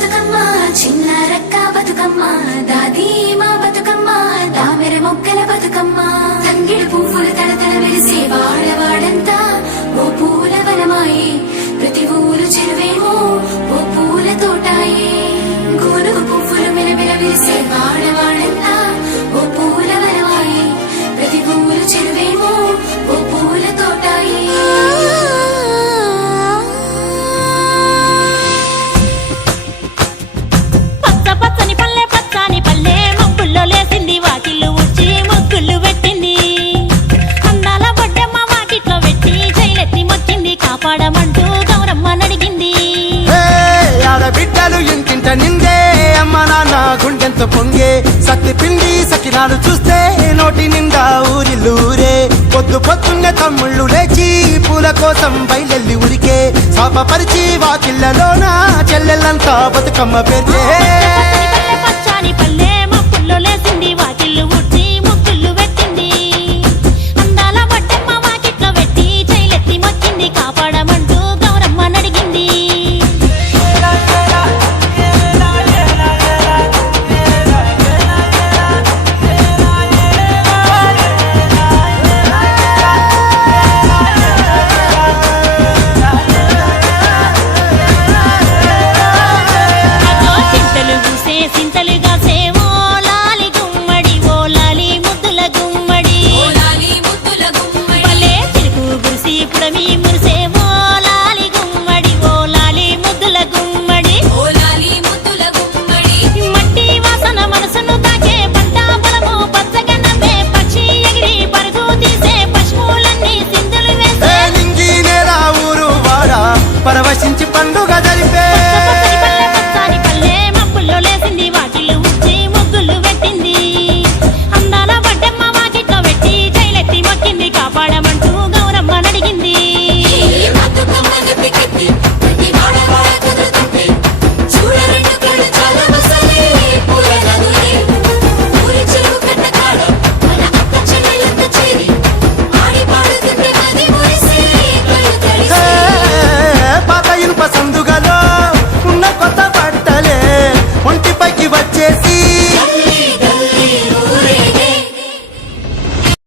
బతుకమ్మ చిన్న రక్క బతుకమ్మ దాది మా బతుకమ్మ దామెర మొక్కల బతుకమ్మ తంగిడి పువ్వులు తడతడ మెరిసే వాడవాడంతా ఓ పూల వనమాయే ప్రతి ఊరు చెరువేమో ఓ పూల తోటాయే గోనుగు పువ్వులు మెలమెల మెరిసే వాడవాడంతా ఓ పూల వనమాయే ప్రతి ఊరు చెరువేమో ఓ పూల తోటాయే కాపాడమంటూ గౌరమ్మ నడిగింది. ఆడబిడ్డలు ఇంటింట నిందే అమ్మ నాన్న గుండెంత పొంగే సత్తి పిండి సకినాలు చూస్తే నోటి నిండా ఊరిల్లూరే పొద్దు పొద్దున్నే తమ్ముళ్ళు లేచి పూల కోసం బయలెల్లి ఉరికే శాపపరిచి వాకిళ్ళలోన చెల్లెళ్ళంతా బతుకమ్మ పేర్చే